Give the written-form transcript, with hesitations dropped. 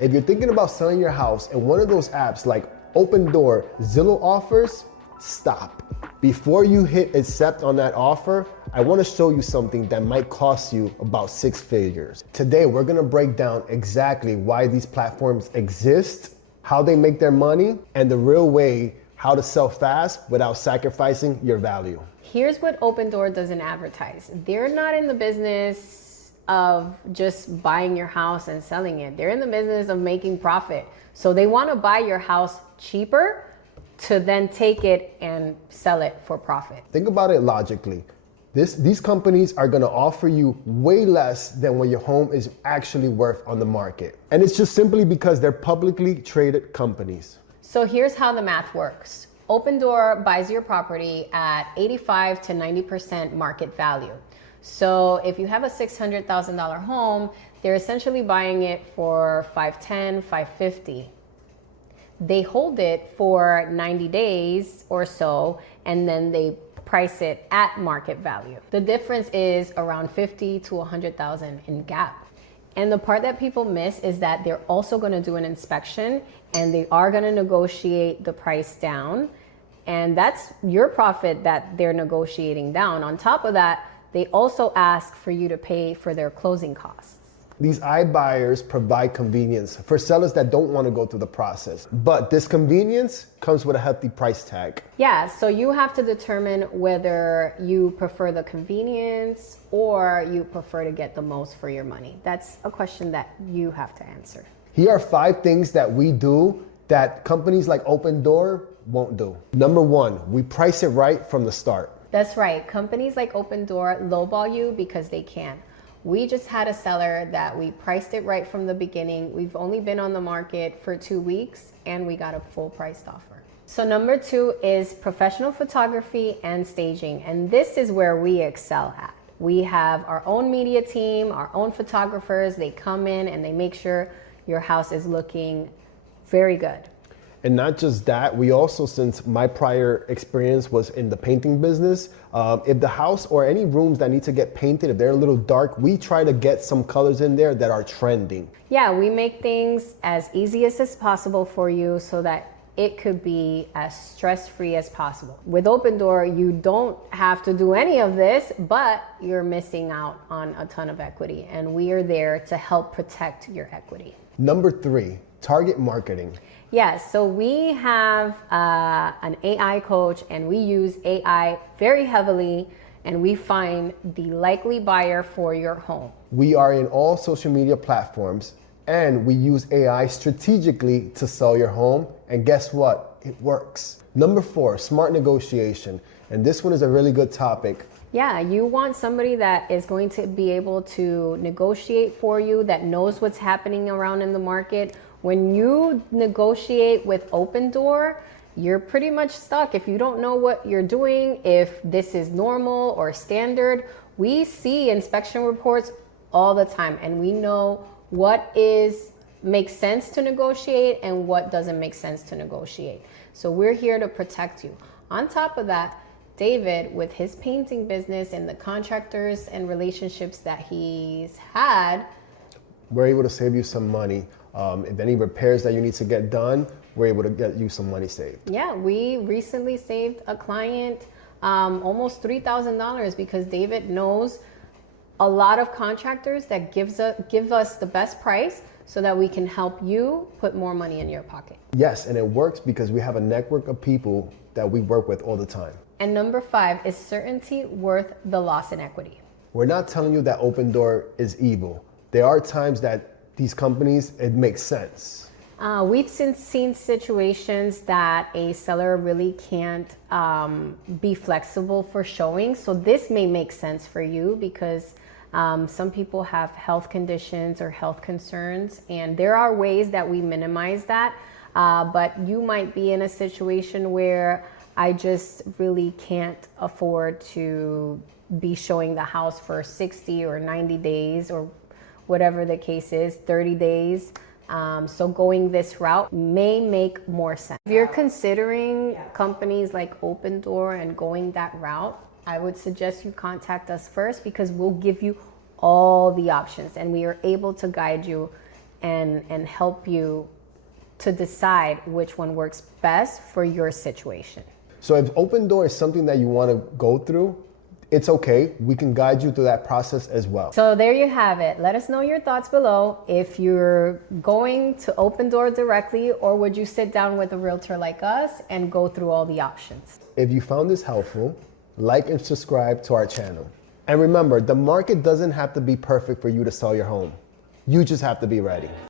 If you're thinking about selling your house in one of those apps like Opendoor, Zillow offers, stop. Before you hit accept on that offer, I want to show you something that might cost you about 6 figures. Today, we're going to break down exactly why these platforms exist, how they make their money, and the real way how to sell fast without sacrificing your value. Here's what Opendoor doesn't advertise. They're not in the business of just buying your house and selling it. They're in the business of making profit. So they want to buy your house cheaper to then take it and sell it for profit. Think about it logically. These companies are going to offer you way less than what your home is actually worth on the market. And it's just simply because they're publicly traded companies. So here's how the math works. Opendoor buys your property at 85 to 90% market value. So if you have a $600,000 home, they're essentially buying it for $510,000, $550,000. They hold it for 90 days or so, and then they price it at market value. The difference is around $50,000 to $100,000 in gap. And the part that people miss is that they're also going to do an inspection and they are going to negotiate the price down. And that's your profit that they're negotiating down. On top of that, they also ask for you to pay for their closing costs. These iBuyers provide convenience for sellers that don't want to go through the process. But this convenience comes with a hefty price tag. Yeah, so you have to determine whether you prefer the convenience or you prefer to get the most for your money. That's a question that you have to answer. Here are 5 things that we do that companies like Opendoor won't do. Number 1, we price it right from the start. That's right. Companies like Opendoor lowball you because they can. We just had a seller that we priced it right from the beginning. We've only been on the market for 2 weeks and we got a full priced offer. So number 2 is professional photography and staging. And this is where we excel at. We have our own media team, our own photographers. They come in and they make sure your house is looking very good. And not just that, we also, since my prior experience was in the painting business, if the house or any rooms that need to get painted, if they're a little dark, we try to get some colors in there that are trending. Yeah, we make things as easy as possible for you so that it could be as stress-free as possible. With Opendoor, you don't have to do any of this, but you're missing out on a ton of equity, and we are there to help protect your equity. Number 3, target marketing. Yes, so we have an AI coach and we use AI very heavily and we find the likely buyer for your home. We are in all social media platforms and we use AI strategically to sell your home. And guess what? It works. Number 4, smart negotiation. And this one is a really good topic. Yeah, you want somebody that is going to be able to negotiate for you, that knows what's happening around in the market. When you negotiate with Opendoor, you're pretty much stuck. If you don't know what you're doing, if this is normal or standard, we see inspection reports all the time and we know what makes sense to negotiate and what doesn't make sense to negotiate. So we're here to protect you. On top of that, David, with his painting business and the contractors and relationships that he's had, we're able to save you some money. If any repairs that you need to get done, we're able to get you some money saved. Yeah, we recently saved a client almost $3,000 because David knows a lot of contractors that give us the best price so that we can help you put more money in your pocket. Yes, and it works because we have a network of people that we work with all the time. And number 5, is certainty worth the loss in equity? We're not telling you that Opendoor is evil. There are times that these companies, it makes sense. We've seen situations that a seller really can't be flexible for showing. So this may make sense for you because some people have health conditions or health concerns, and there are ways that we minimize that. But you might be in a situation where I just really can't afford to be showing the house for 60 or 90 days or whatever the case is, 30 days. So going this route may make more sense. If you're considering companies like Opendoor and going that route, I would suggest you contact us first because we'll give you all the options and we are able to guide you and help you to decide which one works best for your situation. So if Opendoor is something that you want to go through, it's okay. We can guide you through that process as well. So there you have it. Let us know your thoughts below. If you're going to Opendoor directly, or would you sit down with a realtor like us and go through all the options? If you found this helpful, like and subscribe to our channel. And remember, the market doesn't have to be perfect for you to sell your home. You just have to be ready.